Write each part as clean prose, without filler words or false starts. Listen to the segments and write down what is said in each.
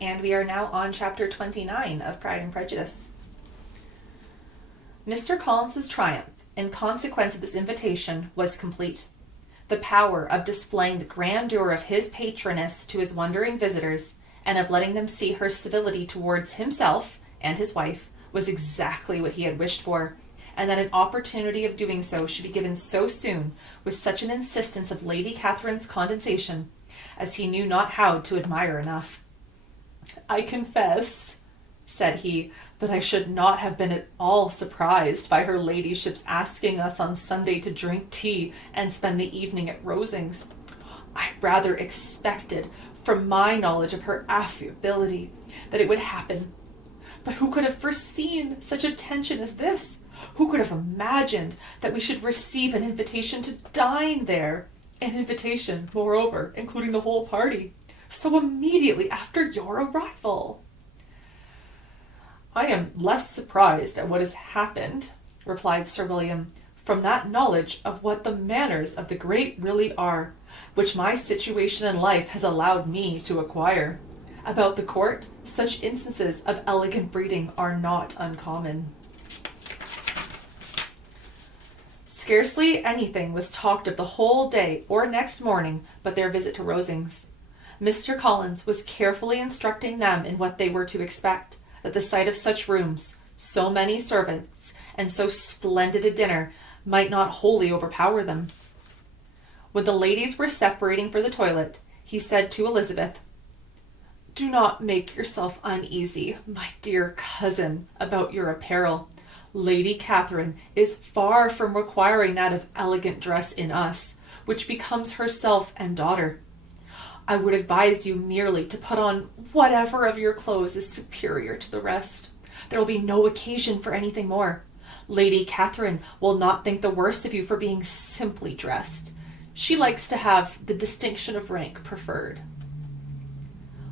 And we are now on chapter 29 of Pride and Prejudice. Mr. Collins's triumph, in consequence of this invitation, was complete. The power of displaying the grandeur of his patroness to his wondering visitors, and of letting them see her civility towards himself and his wife, was exactly what he had wished for, and that an opportunity of doing so should be given so soon, with such an insistence of Lady Catherine's condescension, as he knew not how to admire enough. "I confess," said he, "that I should not have been at all surprised by her ladyship's asking us on Sunday to drink tea and spend the evening at Rosings. I rather expected, from my knowledge of her affability, that it would happen. But who could have foreseen such attention as this? Who could have imagined that we should receive an invitation to dine there? An invitation, moreover, including the whole party, so immediately after your arrival." "I am less surprised at what has happened," replied Sir William, "from that knowledge of what the manners of the great really are, which my situation in life has allowed me to acquire. About the court, such instances of elegant breeding are not uncommon." Scarcely anything was talked of the whole day or next morning but their visit to Rosings. Mr. Collins was carefully instructing them in what they were to expect, that the sight of such rooms, so many servants, and so splendid a dinner might not wholly overpower them. When the ladies were separating for the toilet, he said to Elizabeth, "Do not make yourself uneasy, my dear cousin, about your apparel. Lady Catherine is far from requiring that of elegant dress in us, which becomes herself and daughter. I would advise you merely to put on whatever of your clothes is superior to the rest. There will be no occasion for anything more. Lady Catherine will not think the worse of you for being simply dressed. She likes to have the distinction of rank preferred."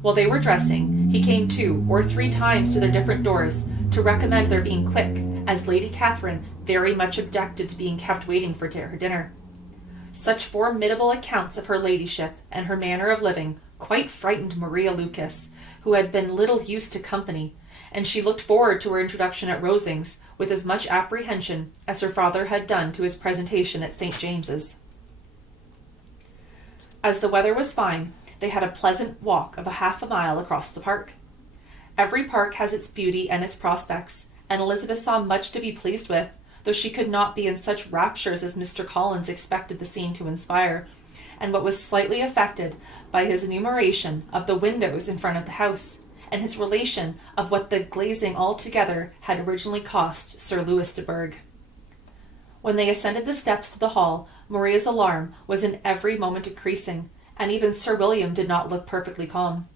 While they were dressing, he came 2 or 3 times to their different doors to recommend their being quick, as Lady Catherine very much objected to being kept waiting for her dinner. Such formidable accounts of her ladyship and her manner of living quite frightened Maria Lucas, who had been little used to company, and she looked forward to her introduction at Rosings with as much apprehension as her father had done to his presentation at St. James's. As the weather was fine, they had a pleasant walk of half a mile across the park. Every park has its beauty and its prospects, and Elizabeth saw much to be pleased with, though she could not be in such raptures as Mr. Collins expected the scene to inspire, and but was slightly affected by his enumeration of the windows in front of the house, and his relation of what the glazing altogether had originally cost Sir Louis de Bourgh. When they ascended the steps to the hall, Maria's alarm was in every moment increasing, and even Sir William did not look perfectly calm.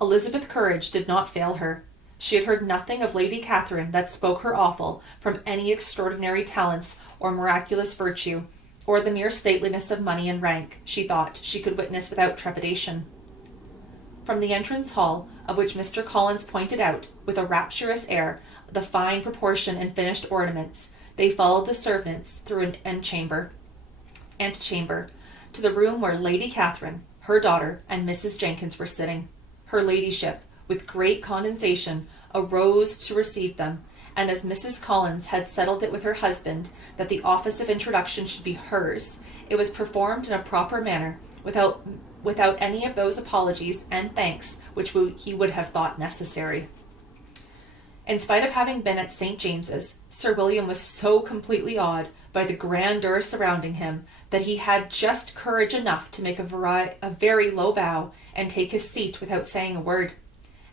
Elizabeth's courage did not fail her. She had heard nothing of Lady Catherine that spoke her awful from any extraordinary talents or miraculous virtue, or the mere stateliness of money and rank, she thought she could witness without trepidation. From the entrance hall, of which Mr. Collins pointed out, with a rapturous air, the fine proportion and finished ornaments, they followed the servants through an antechamber, to the room where Lady Catherine, her daughter, and Mrs. Jenkins were sitting. Her ladyship, with great condescension, arose to receive them, and as Mrs. Collins had settled it with her husband that the office of introduction should be hers, it was performed in a proper manner, without any of those apologies and thanks which he would have thought necessary. In spite of having been at St. James's, Sir William was so completely awed by the grandeur surrounding him that he had just courage enough to make a very low bow and take his seat without saying a word,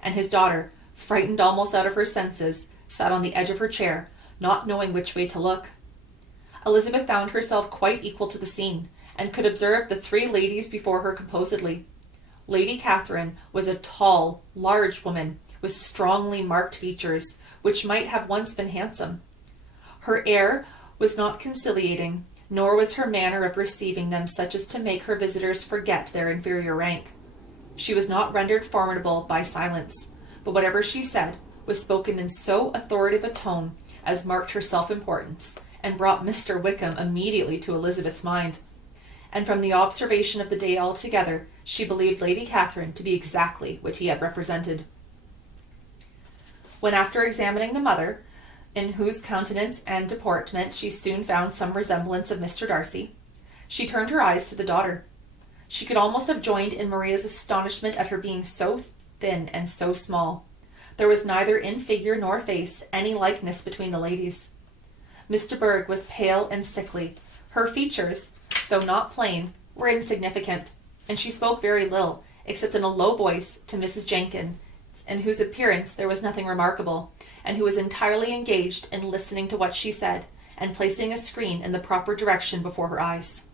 and his daughter, frightened almost out of her senses, sat on the edge of her chair, not knowing which way to look. Elizabeth found herself quite equal to the scene, and could observe the 3 ladies before her composedly. Lady Catherine was a tall, large woman, with strongly marked features, which might have once been handsome. Her air was not conciliating, nor was her manner of receiving them such as to make her visitors forget their inferior rank. She was not rendered formidable by silence, but whatever she said was spoken in so authoritative a tone as marked her self-importance, and brought Mr. Wickham immediately to Elizabeth's mind. and from the observation of the day altogether, she believed Lady Catherine to be exactly what he had represented. When after examining the mother, in whose countenance and deportment she soon found some resemblance of Mr. Darcy, she turned her eyes to the daughter. She could almost have joined in Maria's astonishment at her being so thin and so small. There was neither in figure nor face any likeness between the ladies. Miss de Bourgh was pale and sickly. Her features, though not plain, were insignificant, and she spoke very little, except in a low voice to Mrs. Jenkins, in whose appearance there was nothing remarkable, and who was entirely engaged in listening to what she said, and placing a screen in the proper direction before her eyes.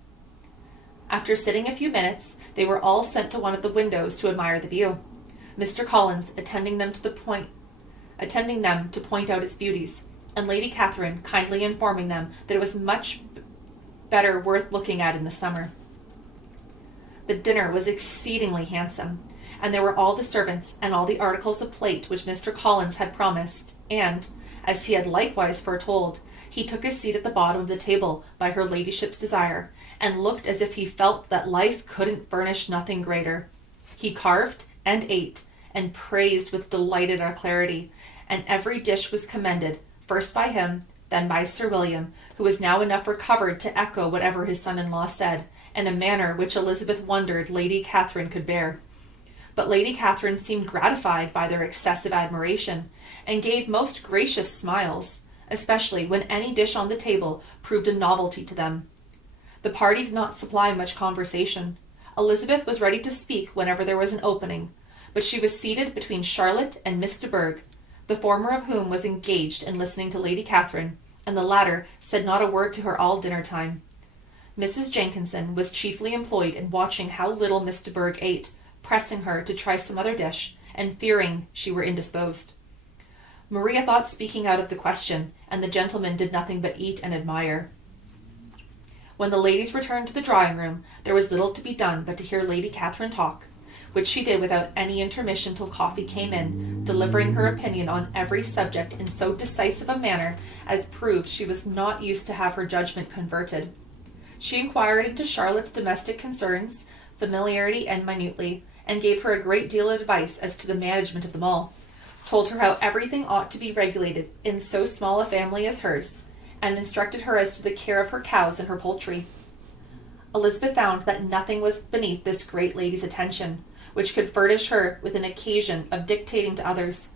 After sitting a few minutes, they were all sent to one of the windows to admire the view, Mr. Collins attending them to point out its beauties, and Lady Catherine kindly informing them that it was much better worth looking at in the summer. The dinner was exceedingly handsome, and there were all the servants and all the articles of plate which Mr. Collins had promised, and, as he had likewise foretold, he took his seat at the bottom of the table by her ladyship's desire, and looked as if he felt that life couldn't furnish nothing greater. He carved and ate, and praised with delighted alacrity, and every dish was commended, first by him, then by Sir William, who was now enough recovered to echo whatever his son-in-law said, in a manner which Elizabeth wondered Lady Catherine could bear. But Lady Catherine seemed gratified by their excessive admiration, and gave most gracious smiles, especially when any dish on the table proved a novelty to them. The party did not supply much conversation. Elizabeth was ready to speak whenever there was an opening, but she was seated between Charlotte and Miss de Bourgh, the former of whom was engaged in listening to Lady Catherine, and the latter said not a word to her all dinner time. Mrs. Jenkinson was chiefly employed in watching how little Miss de Bourgh ate, pressing her to try some other dish, and fearing she were indisposed. Maria thought speaking out of the question, and the gentlemen did nothing but eat and admire. When the ladies returned to the drawing-room, there was little to be done but to hear Lady Catherine talk, which she did without any intermission till coffee came in, delivering her opinion on every subject in so decisive a manner as proved she was not used to have her judgment converted. She inquired into Charlotte's domestic concerns, familiarly and minutely, and gave her a great deal of advice as to the management of them all, told her how everything ought to be regulated in so small a family as hers, and instructed her as to the care of her cows and her poultry. Elizabeth found that nothing was beneath this great lady's attention, which could furnish her with an occasion of dictating to others.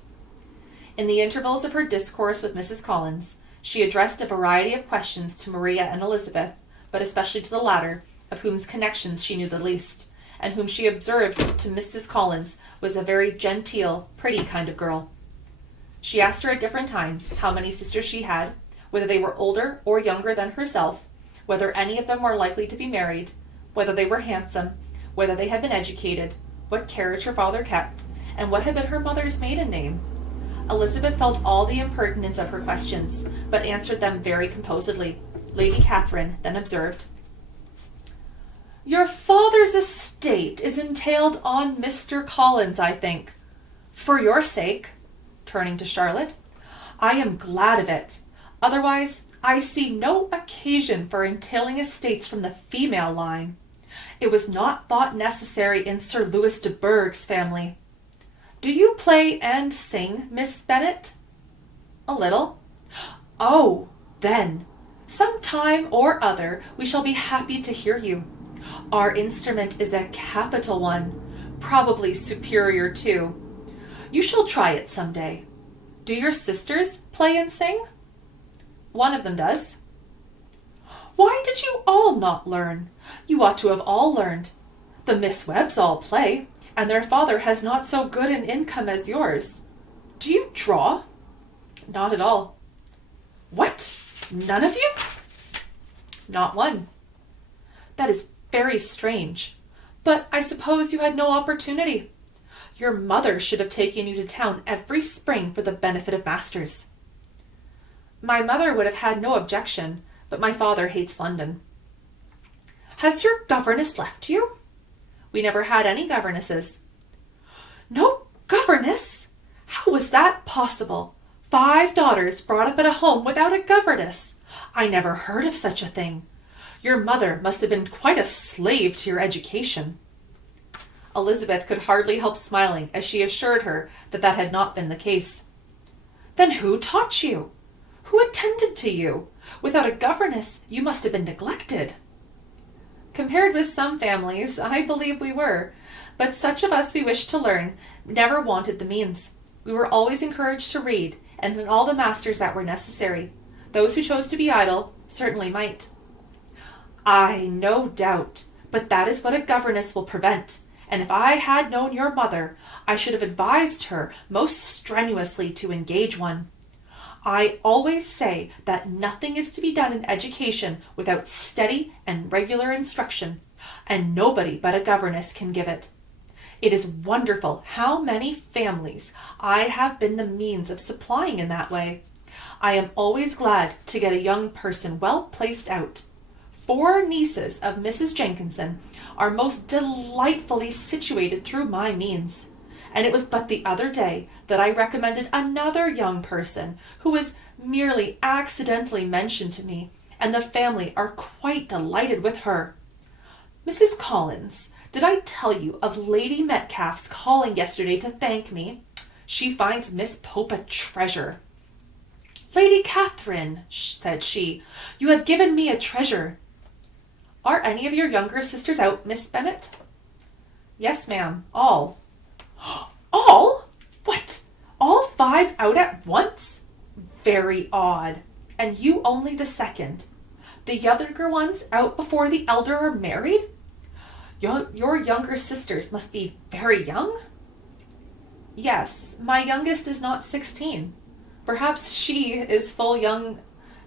In the intervals of her discourse with Mrs. Collins, she addressed a variety of questions to Maria and Elizabeth, but especially to the latter, of whose connections she knew the least, and whom she observed to Mrs. Collins was a very genteel, pretty kind of girl. She asked her at different times how many sisters she had, whether they were older or younger than herself, whether any of them were likely to be married, whether they were handsome, whether they had been educated, what carriage her father kept, and what had been her mother's maiden name. Elizabeth felt all the impertinence of her questions, but answered them very composedly. Lady Catherine then observed, "Your father's estate is entailed on Mr. Collins, I think. For your sake," turning to Charlotte, "I am glad of it. Otherwise, I see no occasion for entailing estates from the female line. It was not thought necessary in Sir Louis de Bourgh's family. Do you play and sing, Miss Bennet?" "A little." "Oh, then, some time or other we shall be happy to hear you. Our instrument is a capital one, probably superior too. You shall try it some day. Do your sisters play and sing?" "One of them does." "Why did you all not learn? You ought to have all learned. The Miss Webbs all play, and their father has not so good an income as yours. Do you draw?" "Not at all." "What? None of you?" "Not one." "That is very strange. But I suppose you had no opportunity. Your mother should have taken you to town every spring for the benefit of masters." "My mother would have had no objection, but my father hates London." "Has your governess left you?" "We never had any governesses." "No governess? How was that possible? 5 daughters brought up at a home without a governess? I never heard of such a thing. Your mother must have been quite a slave to your education." Elizabeth could hardly help smiling as she assured her that that had not been the case. "Then who taught you? Who attended to you? Without a governess, you must have been neglected." "Compared with some families, I believe we were, but such of us who wished to learn never wanted the means. We were always encouraged to read, and in all the masters that were necessary. Those who chose to be idle certainly might." "Aye, no doubt, but that is what a governess will prevent, and if I had known your mother, I should have advised her most strenuously to engage one. I always say that nothing is to be done in education without steady and regular instruction, and nobody but a governess can give it. It is wonderful how many families I have been the means of supplying in that way. I am always glad to get a young person well placed out. 4 nieces of Mrs. Jenkinson are most delightfully situated through my means, and it was but the other day that I recommended another young person who was merely accidentally mentioned to me, and the family are quite delighted with her. Mrs. Collins, did I tell you of Lady Metcalfe's calling yesterday to thank me? She finds Miss Pope a treasure." "Lady Catherine," said she, "you have given me a treasure." "Are any of your younger sisters out, Miss Bennet?" "Yes, ma'am, all." "All? What, all 5 out at once? Very odd. And you only the second. The younger ones out before the elder are married? Your younger sisters must be very young?" "Yes, my youngest is not 16. Perhaps she is full young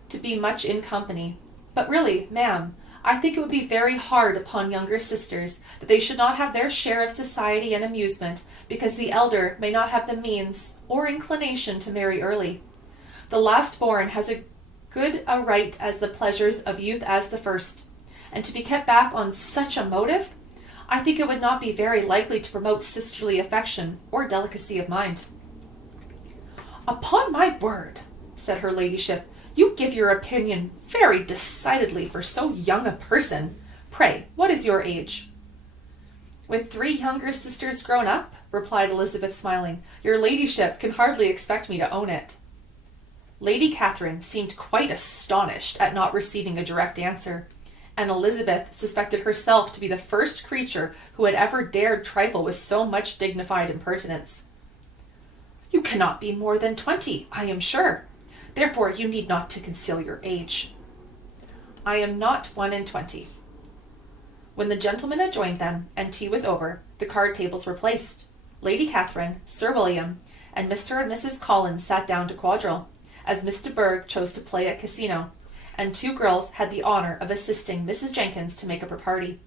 to be much in company. But really, ma'am, I think it would be very hard upon younger sisters that they should not have their share of society and amusement, because the elder may not have the means or inclination to marry early. The last born has as good a right as the pleasures of youth as the first, and to be kept back on such a motive, I think it would not be very likely to promote sisterly affection or delicacy of mind." "Upon my word," said her ladyship, "you give your opinion very decidedly for so young a person. Pray, what is your age?" "With 3 younger sisters grown up," replied Elizabeth, smiling, "your ladyship can hardly expect me to own it." Lady Catherine seemed quite astonished at not receiving a direct answer, and Elizabeth suspected herself to be the first creature who had ever dared trifle with so much dignified impertinence. "You cannot be more than 20, I am sure. Therefore you need not to conceal your age." "I am not 21." When the gentlemen had joined them, and tea was over, the card tables were placed. Lady Catherine, Sir William, and Mr. and Mrs. Collins sat down to quadrille, as Miss de Bourgh chose to play at casino, and 2 girls had the honour of assisting Mrs. Jenkins to make up her party.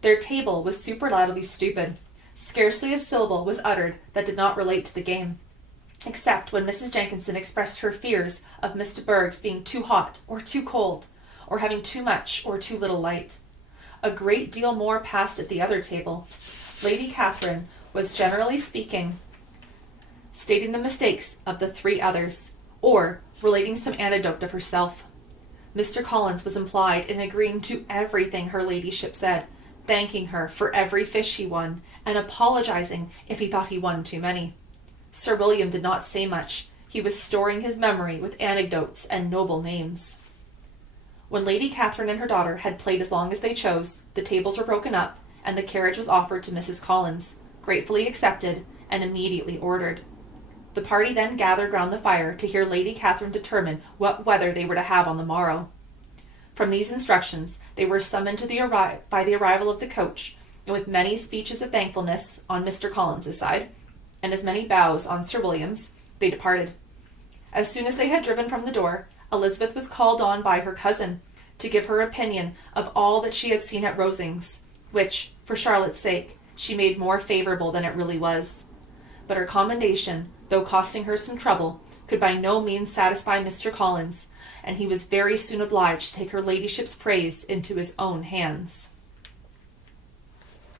Their table was superlatively stupid. Scarcely a syllable was uttered that did not relate to the game, except when Mrs. Jenkinson expressed her fears of Miss de Bourgh's being too hot or too cold, or having too much or too little light. A great deal more passed at the other table. Lady Catherine was, generally speaking, stating the mistakes of the 3 others, or relating some anecdote of herself. Mr. Collins was implied in agreeing to everything her ladyship said, thanking her for every fish he won, and apologizing if he thought he won too many. Sir William did not say much. He was storing his memory with anecdotes and noble names. When Lady Catherine and her daughter had played as long as they chose, the tables were broken up, and the carriage was offered to Mrs. Collins, gratefully accepted, and immediately ordered. The party then gathered round the fire to hear Lady Catherine determine what weather they were to have on the morrow. From these instructions they were summoned to by the arrival of the coach, and with many speeches of thankfulness on Mr. Collins's side, and as many bows on Sir William's, they departed. As soon as they had driven from the door, Elizabeth was called on by her cousin to give her opinion of all that she had seen at Rosings, which, for Charlotte's sake, she made more favourable than it really was. But her commendation, though costing her some trouble, could by no means satisfy Mr. Collins, and he was very soon obliged to take her ladyship's praise into his own hands.